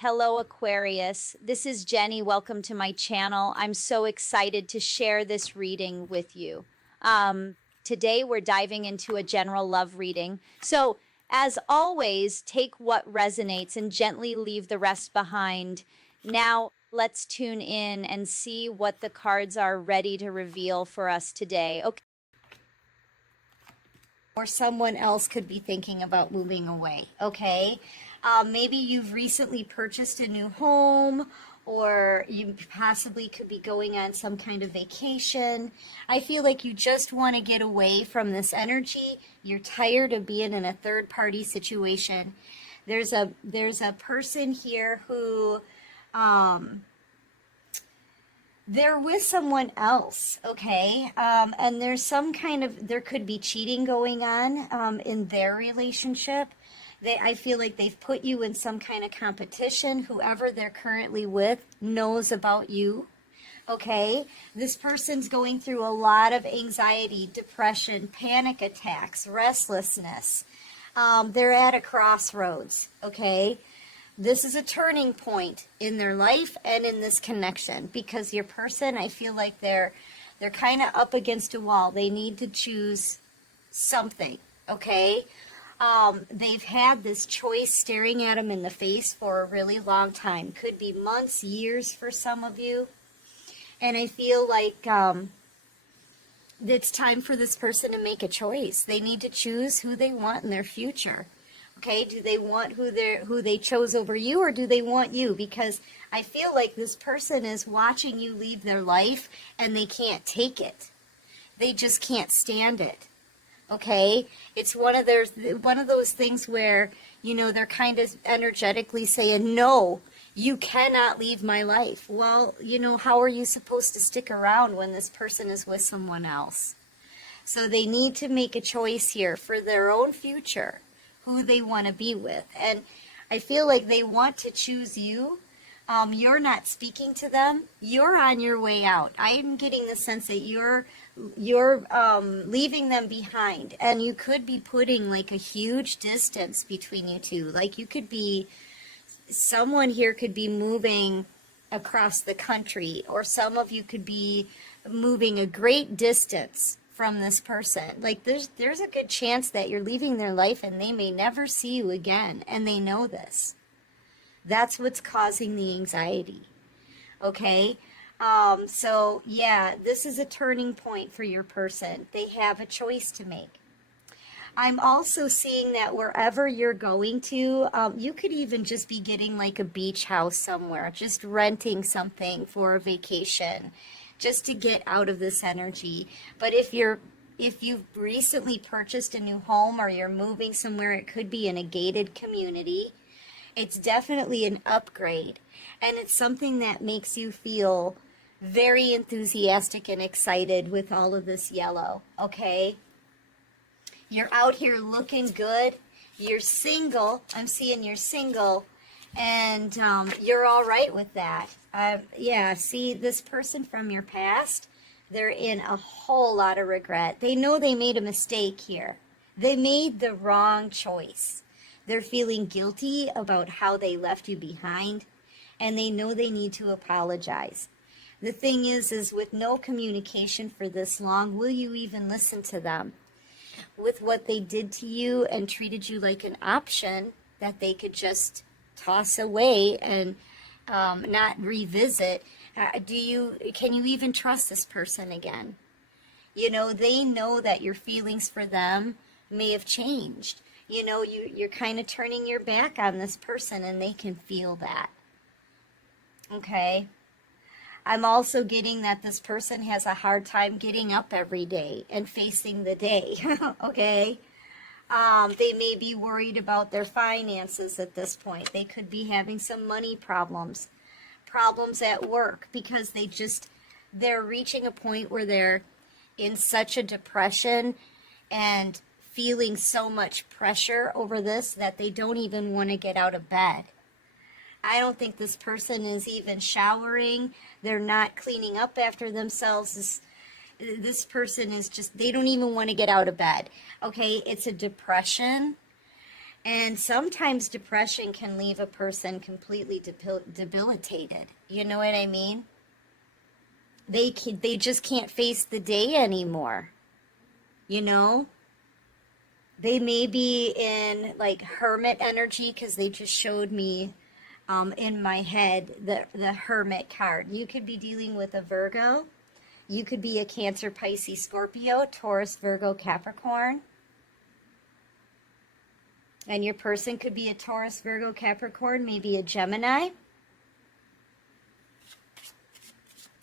Hello, Aquarius. This is Jenny. Welcome to my channel. I'm so excited to share this reading with you. Today, we're diving into a general love reading. So, as always, take what resonates and gently leave the rest behind. Now, let's tune in and see what the cards are ready to reveal for us today. Okay. Or someone else could be thinking about moving away, okay? Maybe you've recently purchased a new home, or you possibly could be going on some kind of vacation. I feel like you just want to get away from this energy. You're tired of being in a third-party situation. There's a person here who they're with someone else, okay? And there's there could be cheating going on in their relationship. I feel like they've put you in some kind of competition. Whoever they're currently with knows about you, okay? This person's going through a lot of anxiety, depression, panic attacks, restlessness. They're at a crossroads, okay? This is a turning point in their life and in this connection, because your person, I feel like they're kind of up against a wall. They need to choose something, okay? They've had this choice staring at them in the face for a really long time. Could be months, years for some of you. And I feel like it's time for this person to make a choice. They need to choose who they want in their future. Okay, do they want who they chose over you, or do they want you? Because I feel like this person is watching you leave their life and they can't take it. They just can't stand it. Okay, it's one of those things where, you know, they're kind of energetically saying, no, you cannot leave my life. Well, you know, how are you supposed to stick around when this person is with someone else? So they need to make a choice here for their own future, who they want to be with. And I feel like they want to choose you. You're not speaking to them. You're on your way out. I'm getting the sense that you're leaving them behind, and you could be putting like a huge distance between you two. Like someone here could be moving across the country, or some of you could be moving a great distance from this person. Like there's a good chance that you're leaving their life and they may never see you again, and they know this. That's what's causing the anxiety. Okay? So yeah, this is a turning point for your person. They have a choice to make. I'm also seeing that wherever you're going to, you could even just be getting like a beach house somewhere, just renting something for a vacation, just to get out of this energy. But if you've recently purchased a new home, or you're moving somewhere, it could be in a gated community. It's definitely an upgrade, and it's something that makes you feel very enthusiastic and excited with all of this yellow, okay? You're out here looking good. You're single. I'm seeing you're single, and you're all right with that. Yeah, see, this person from your past, they're in a whole lot of regret. They know they made a mistake here. They made the wrong choice. They're feeling guilty about how they left you behind, and they know they need to apologize. The thing is with no communication for this long, will you even listen to them? With what they did to you and treated you like an option that they could just toss away and not revisit, can you even trust this person again? You know, they know that your feelings for them may have changed. You know, you're kind of turning your back on this person, and they can feel that. Okay? I'm also getting that this person has a hard time getting up every day and facing the day. Okay? They may be worried about their finances at this point. They could be having some money problems at work, because they're reaching a point where they're in such a depression and feeling so much pressure over this that they don't even want to get out of bed. I don't think this person is even showering. They're not cleaning up after themselves. This person is just, they don't even want to get out of bed. Okay, it's a depression, And sometimes depression can leave a person completely debilitated. You know what I mean? They just can't face the day anymore. You know? They may be in like hermit energy, because they just showed me in my head the hermit card. You could be dealing with a Virgo. You could be a Cancer, Pisces, Scorpio, Taurus, Virgo, Capricorn. And your person could be a Taurus, Virgo, Capricorn, maybe a Gemini.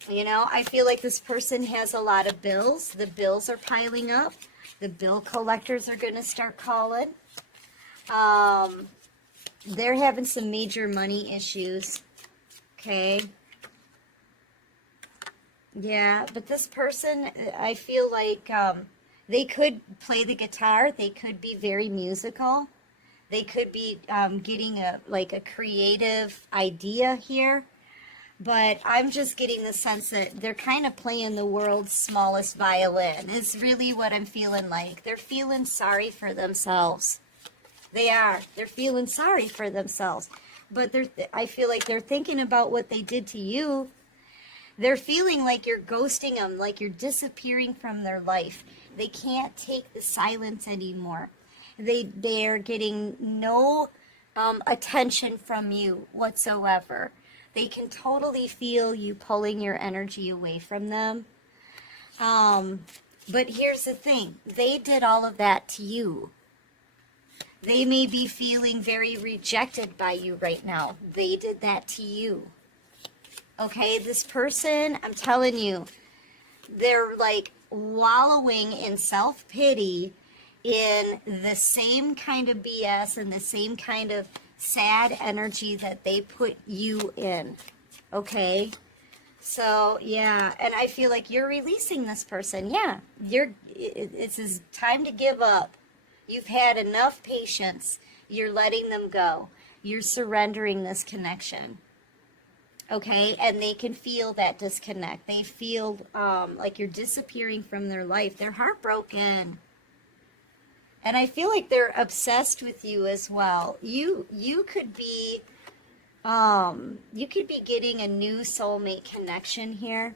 You know, I feel like this person has a lot of bills. The bills are piling up. The bill collectors are going to start calling. They're having some major money issues. Okay. Yeah, but this person, I feel like they could play the guitar. They could be very musical. They could be getting a creative idea here. But I'm just getting the sense that they're kind of playing the world's smallest violin. Is really what I'm feeling like. They're feeling sorry for themselves. They are. They're feeling sorry for themselves. But I feel like they're thinking about what they did to you. They're feeling like you're ghosting them, like you're disappearing from their life. They can't take the silence anymore. They're getting no attention from you whatsoever. They can totally feel you pulling your energy away from them. But here's the thing. They did all of that to you. They may be feeling very rejected by you right now. They did that to you. Okay, this person, I'm telling you, they're like wallowing in self-pity in the same kind of BS and the same kind of sad energy that they put you in. Okay? So, yeah, and I feel like you're releasing this person. Yeah, it's time to give up. You've had enough patience. You're letting them go. You're surrendering this connection. Okay, and they can feel that disconnect. They feel like you're disappearing from their life. They're heartbroken. And I feel like they're obsessed with you as well. You could be getting a new soulmate connection here.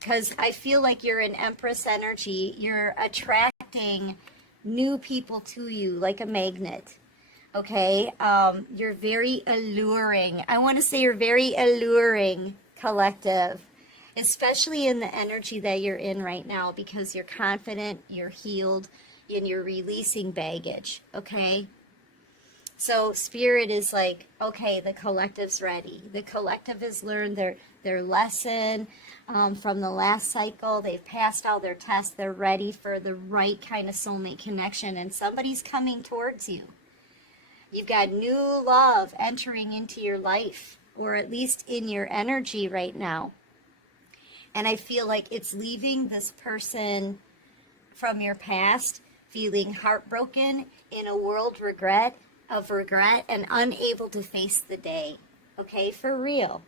Because I feel like you're in Empress energy. You're attracting new people to you like a magnet. Okay, you're very alluring. I want to say you're very alluring, collective, especially in the energy that you're in right now, because you're confident, you're healed, and you're releasing baggage. Okay, so Spirit is like, okay, the collective's ready. The collective has learned their lesson from the last cycle. They've passed all their tests. They're ready for the right kind of soulmate connection, and somebody's coming towards you. You've got new love entering into your life, or at least in your energy right now. And I feel like it's leaving this person from your past feeling heartbroken, in a world of regret, and unable to face the day. Okay, for real.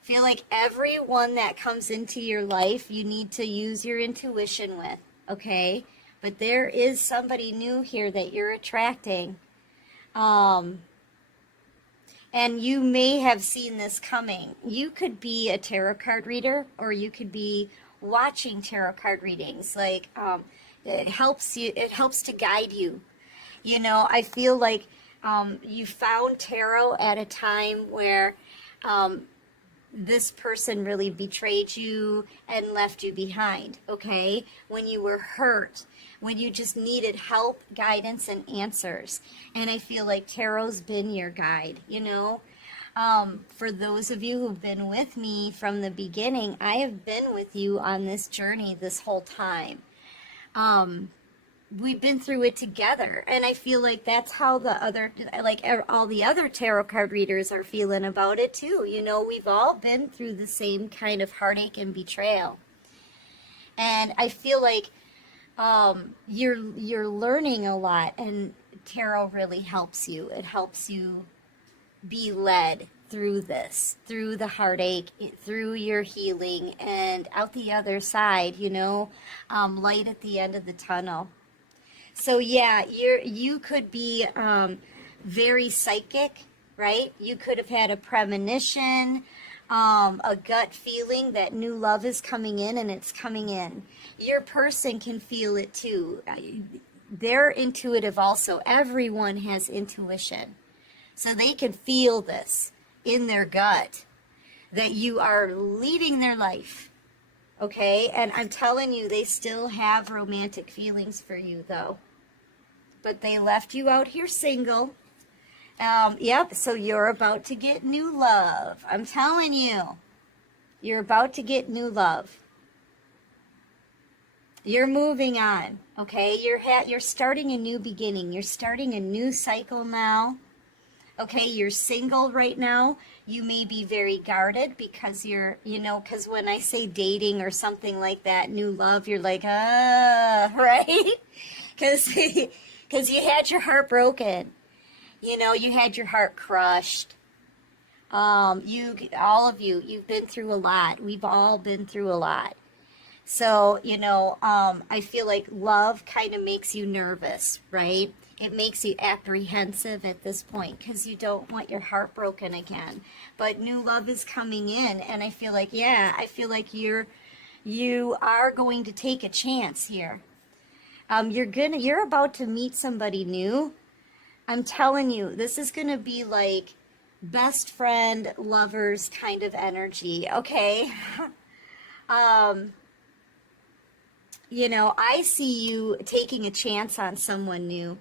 Feel like everyone that comes into your life, you need to use your intuition with. Okay? But there is somebody new here that you're attracting. And you may have seen this coming. You could be a tarot card reader, or you could be watching tarot card readings. Like, it helps to guide you. You know, I feel like you found tarot at a time where this person really betrayed you and left you behind, okay? When you were hurt, when you just needed help, guidance, and answers. And I feel like tarot's been your guide, you know? For those of you who've been with me from the beginning, I have been with you on this journey this whole time. We've been through it together, and I feel like that's how all the other tarot card readers are feeling about it too. You know, we've all been through the same kind of heartache and betrayal. And I feel like you're learning a lot, and tarot really helps you. It helps you be led through this, through the heartache, through your healing, and out the other side, you know, light at the end of the tunnel. So yeah, you could be very psychic, right? You could have had a premonition, a gut feeling that new love is coming in, and it's coming in. Your person can feel it too. They're intuitive also. Everyone has intuition. So they can feel this in their gut that you are leading their life. Okay? And I'm telling you, they still have romantic feelings for you, though. But they left you out here single. Yep, so you're about to get new love. I'm telling you. You're about to get new love. You're moving on, okay? You're starting a new beginning. You're starting a new cycle now. Okay, you're single right now. You may be very guarded because because when I say dating or something like that, new love, you're like, right? Because you had your heart broken. You had your heart crushed. All of you, you've been through a lot. We've all been through a lot. So, I feel like love kind of makes you nervous, right? It makes you apprehensive at this point because you don't want your heart broken again. But new love is coming in, and I feel like, you are going to take a chance here. You're about to meet somebody new. I'm telling you, this is going to be like best friend, lovers kind of energy, okay? I see you taking a chance on someone new,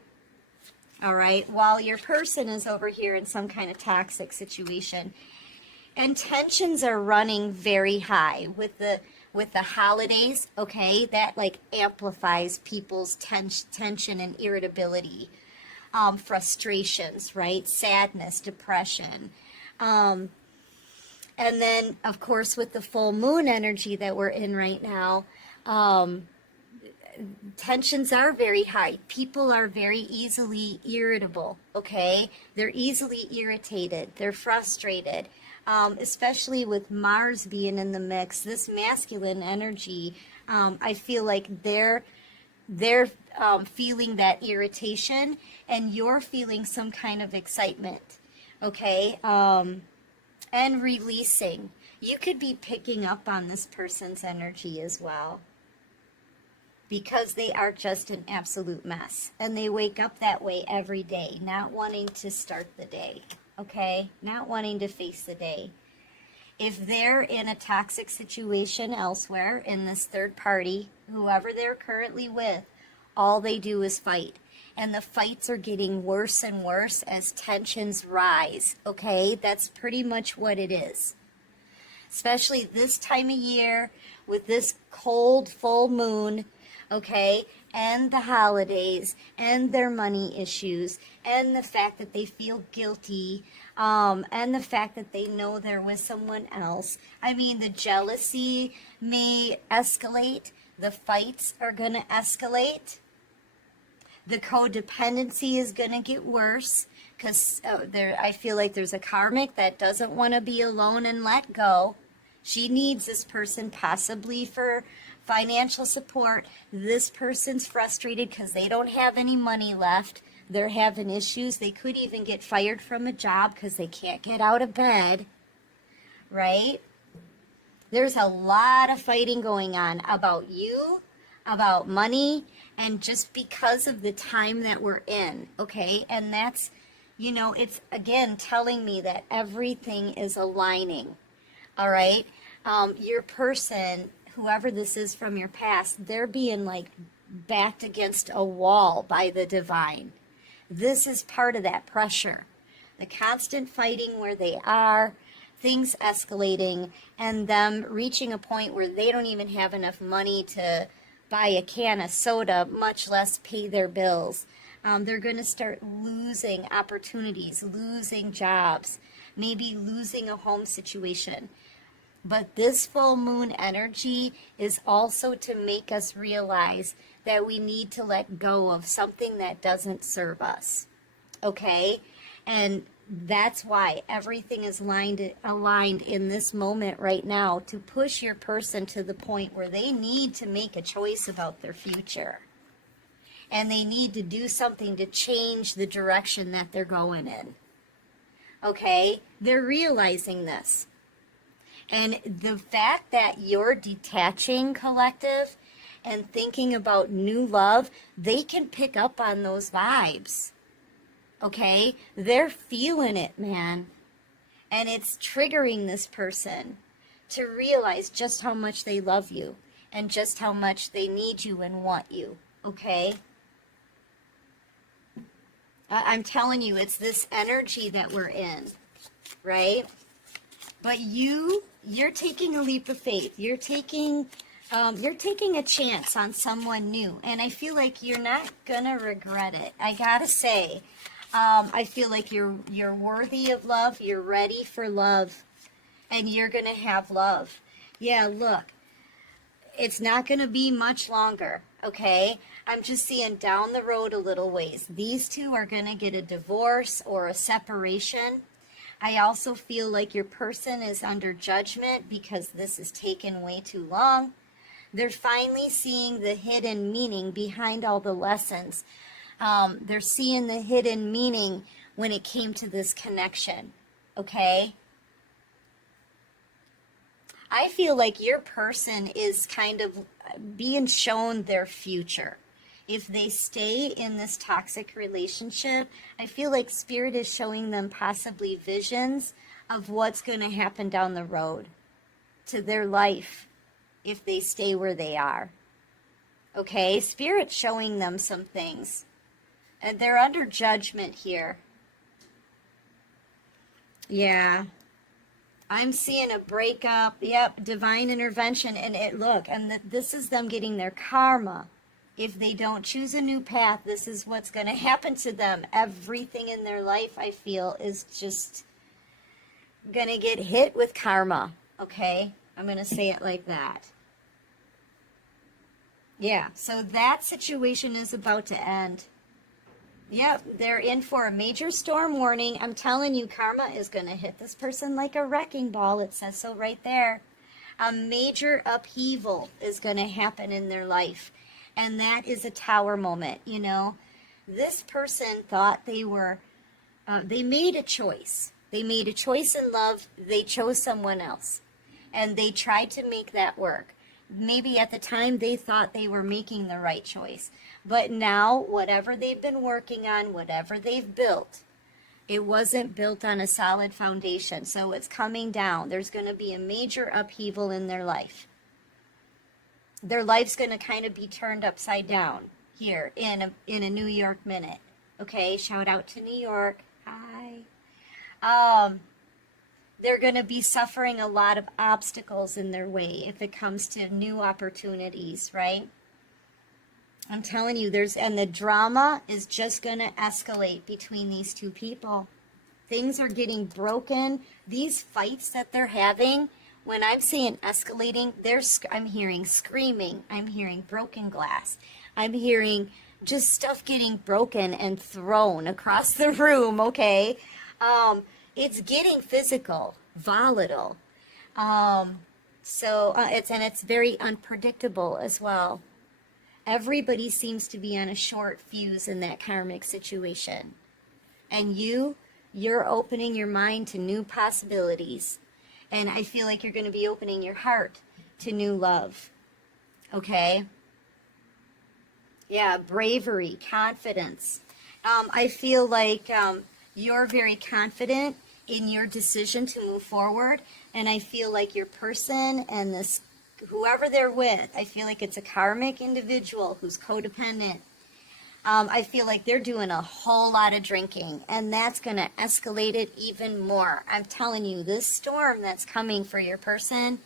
all right, while your person is over here in some kind of toxic situation. And tensions are running very high with the holidays, okay? That like amplifies people's tension and irritability, frustrations, right? Sadness, depression. And then, of course, with the full moon energy that we're in right now, tensions are very high. People are very easily irritable, okay? They're easily irritated. They're frustrated, especially with Mars being in the mix. This masculine energy, I feel like they're feeling that irritation, and you're feeling some kind of excitement, okay? And releasing. You could be picking up on this person's energy as well, because they are just an absolute mess. And they wake up that way every day, not wanting to start the day, okay? Not wanting to face the day. If they're in a toxic situation elsewhere, in this third party, whoever they're currently with, all they do is fight. And the fights are getting worse and worse as tensions rise, okay? That's pretty much what it is. Especially this time of year with this cold full moon, okay, and the holidays, and their money issues, and the fact that they feel guilty, and the fact that they know they're with someone else. I mean, the jealousy may escalate. The fights are going to escalate. The codependency is going to get worse because I feel like there's a karmic that doesn't want to be alone and let go. She needs this person possibly for financial support. This person's frustrated because they don't have any money left. They're having issues. They could even get fired from a job because they can't get out of bed, right? There's a lot of fighting going on about you, about money, and just because of the time that we're in, okay? And that's, it's again telling me that everything is aligning, all right? Your person, whoever this is from your past, they're being like backed against a wall by the divine. This is part of that pressure. The constant fighting where they are, things escalating, and them reaching a point where they don't even have enough money to buy a can of soda, much less pay their bills. They're going to start losing opportunities, losing jobs, maybe losing a home situation. But this full moon energy is also to make us realize that we need to let go of something that doesn't serve us, okay? And that's why everything is aligned in this moment right now to push your person to the point where they need to make a choice about their future. and they need to do something to change the direction that they're going in. Okay? They're realizing this. And the fact that you're detaching, collective, and thinking about new love, they can pick up on those vibes. Okay? They're feeling it, man. And it's triggering this person to realize just how much they love you and just how much they need you and want you. Okay? I'm telling you, it's this energy that we're in, right? But you're taking a leap of faith. You're taking a chance on someone new, and I feel like you're not gonna regret it. I gotta say, I feel like you're worthy of love. You're ready for love, and you're gonna have love. Yeah, look, it's not gonna be much longer. Okay, I'm just seeing down the road a little ways. These two are gonna get a divorce or a separation. I also feel like your person is under judgment because this is taken way too long. They're finally seeing the hidden meaning behind all the lessons. They're seeing the hidden meaning when it came to this connection, okay? I feel like your person is kind of being shown their future. If they stay in this toxic relationship, I feel like Spirit is showing them possibly visions of what's going to happen down the road to their life if they stay where they are. Okay? Spirit's showing them some things. And they're under judgment here. Yeah. I'm seeing a breakup. Yep, divine intervention. And this is them getting their karma. If they don't choose a new path, this is what's going to happen to them. Everything in their life, I feel, is just going to get hit with karma. Okay? I'm going to say it like that. Yeah, so that situation is about to end. Yep, they're in for a major storm warning. I'm telling you, karma is going to hit this person like a wrecking ball. It says so right there. A major upheaval is going to happen in their life. And that is a tower moment, you know. This person thought they made a choice. They made a choice in love. They chose someone else. And they tried to make that work. Maybe at the time they thought they were making the right choice. But now, whatever they've been working on, whatever they've built, it wasn't built on a solid foundation. So it's coming down. There's going to be a major upheaval in their life. Their life's going to kind of be turned upside down here in a New York minute. Okay, shout out to New York. Hi. They're going to be suffering a lot of obstacles in their way if it comes to new opportunities, right? I'm telling you, and the drama is just going to escalate between these two people. Things are getting broken. These fights that they're having, when I'm saying escalating, I'm hearing screaming. I'm hearing broken glass. I'm hearing just stuff getting broken and thrown across the room, okay? It's getting physical, volatile. It's very unpredictable as well. Everybody seems to be on a short fuse in that karmic situation. And you're opening your mind to new possibilities. And I feel like you're going to be opening your heart to new love. Okay? Yeah, bravery, confidence. I feel like you're very confident in your decision to move forward. And I feel like your person and whoever they're with, I feel like it's a karmic individual who's codependent. I feel like they're doing a whole lot of drinking, and that's going to escalate it even more. I'm telling you, this storm that's coming for your person,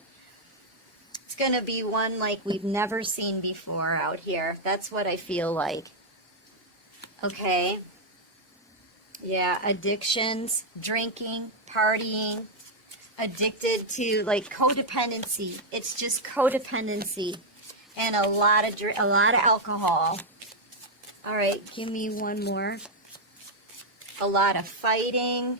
it's going to be one like we've never seen before out here. That's what I feel like. Okay? Yeah, addictions, drinking, partying, addicted to like codependency. It's just codependency and a lot of alcohol. All right, give me one more. A lot of fighting.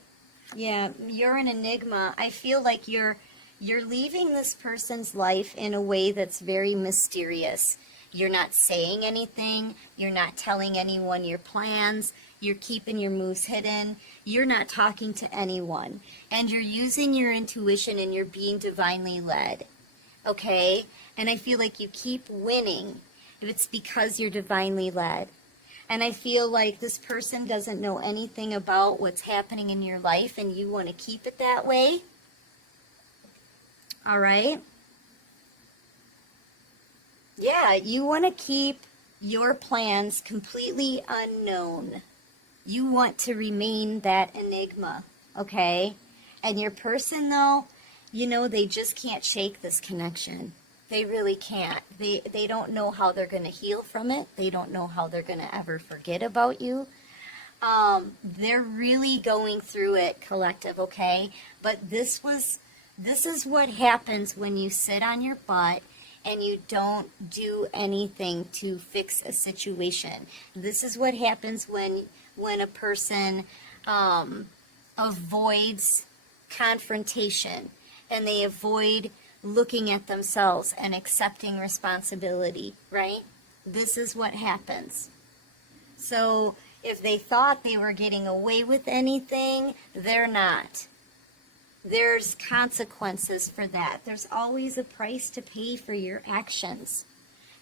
Yeah, you're an enigma. I feel like you're leaving this person's life in a way that's very mysterious. You're not saying anything. You're not telling anyone your plans. You're keeping your moves hidden. You're not talking to anyone. And you're using your intuition and you're being divinely led. Okay? And I feel like you keep winning. It's because you're divinely led. And I feel like this person doesn't know anything about what's happening in your life and you want to keep it that way. All right? Yeah, you want to keep your plans completely unknown. You want to remain that enigma, okay? And your person, though, you know, they just can't shake this connection. They really can't. They don't know how they're going to heal from it. They don't know how they're going to ever forget about you. They're really going through it, collective, okay? But this is what happens when you sit on your butt and you don't do anything to fix a situation. This is what happens when a person avoids confrontation and they avoid looking at themselves and accepting responsibility, right? This is what happens. So if they thought they were getting away with anything, they're not. There's consequences for that. There's always a price to pay for your actions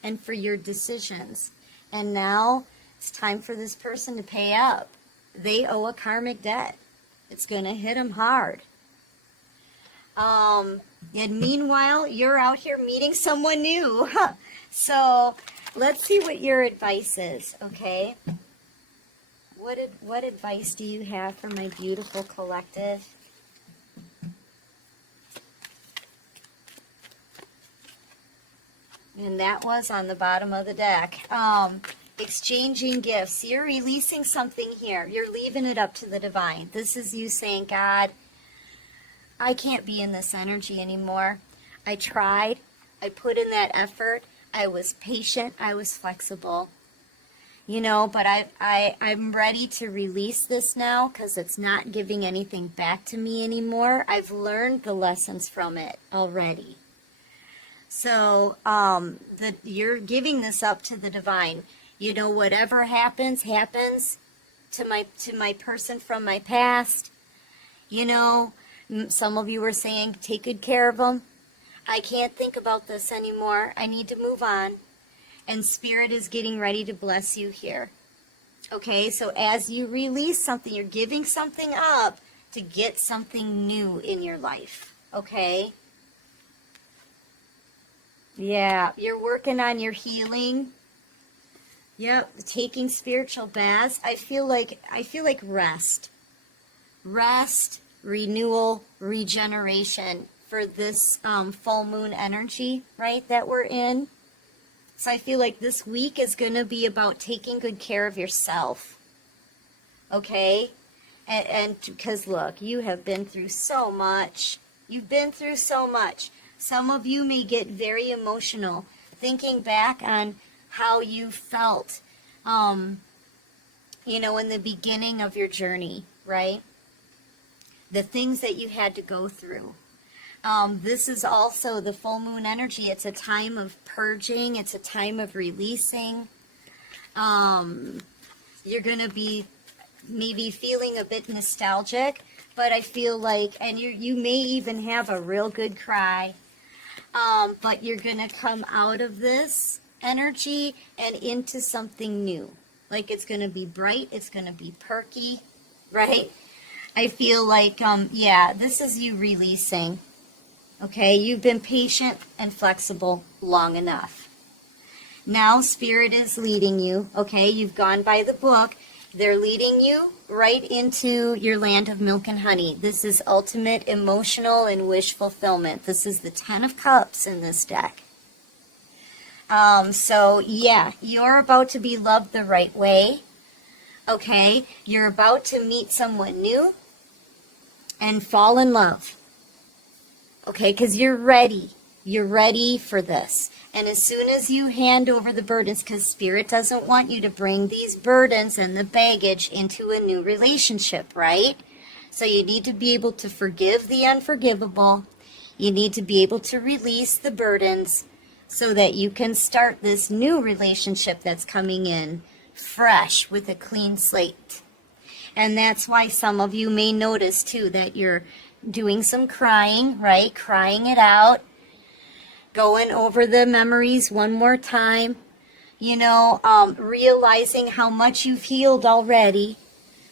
and for your decisions. And now it's time for this person to pay up. They owe a karmic debt. It's going to hit them hard. And meanwhile, you're out here meeting someone new. So let's see what your advice is, okay? What advice do you have for my beautiful collective? And that was on the bottom of the deck. Exchanging gifts. You're releasing something here. You're leaving it up to the divine. This is you saying, God, I can't be in this energy anymore. I tried. I put in that effort. I was patient. I was flexible. You know, but I'm ready to release this now because it's not giving anything back to me anymore. I've learned the lessons from it already. So you're giving this up to the divine. You know, whatever happens to my person from my past. You know, some of you were saying, take good care of them. I can't think about this anymore. I need to move on. And Spirit is getting ready to bless you here. Okay, so as you release something, you're giving something up to get something new in your life. Okay? Yeah, you're working on your healing. Yep, taking spiritual baths. I feel like rest. Rest, renewal, regeneration for this full moon energy, right, that we're in. So I feel like this week is going to be about taking good care of yourself. Okay? And because, look, you have been through so much. You've been through so much. Some of you may get very emotional thinking back on how you felt, you know, in the beginning of your journey, right? The things that you had to go through. This is also the full moon energy. It's a time of purging. It's a time of releasing. You're going to be maybe feeling a bit nostalgic, but I feel like, and you may even have a real good cry, but you're going to come out of this energy and into something new. Like it's going to be bright. It's going to be perky, right? I feel like, yeah, this is you releasing. Okay, you've been patient and flexible long enough. Now Spirit is leading you. Okay, you've gone by the book. They're leading you right into your land of milk and honey. This is ultimate emotional and wish fulfillment. This is the 10 of Cups in this deck. So, yeah, you're about to be loved the right way. Okay, you're about to meet someone new and fall in love. Okay, because you're ready. You're ready for this. And as soon as you hand over the burdens, because Spirit doesn't want you to bring these burdens and the baggage into a new relationship, right? So you need to be able to forgive the unforgivable. You need to be able to release the burdens so that you can start this new relationship that's coming in fresh with a clean slate. And that's why some of you may notice too that you're doing some crying, right? Crying it out, going over the memories one more time, realizing how much you've healed already,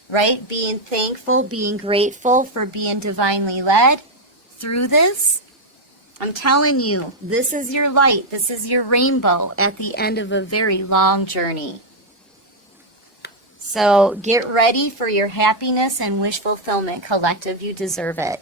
right? Being thankful, being grateful for being divinely led through this. I'm telling you, this is your light. This is your rainbow at the end of a very long journey. So get ready for your happiness and wish fulfillment, collective. You deserve it.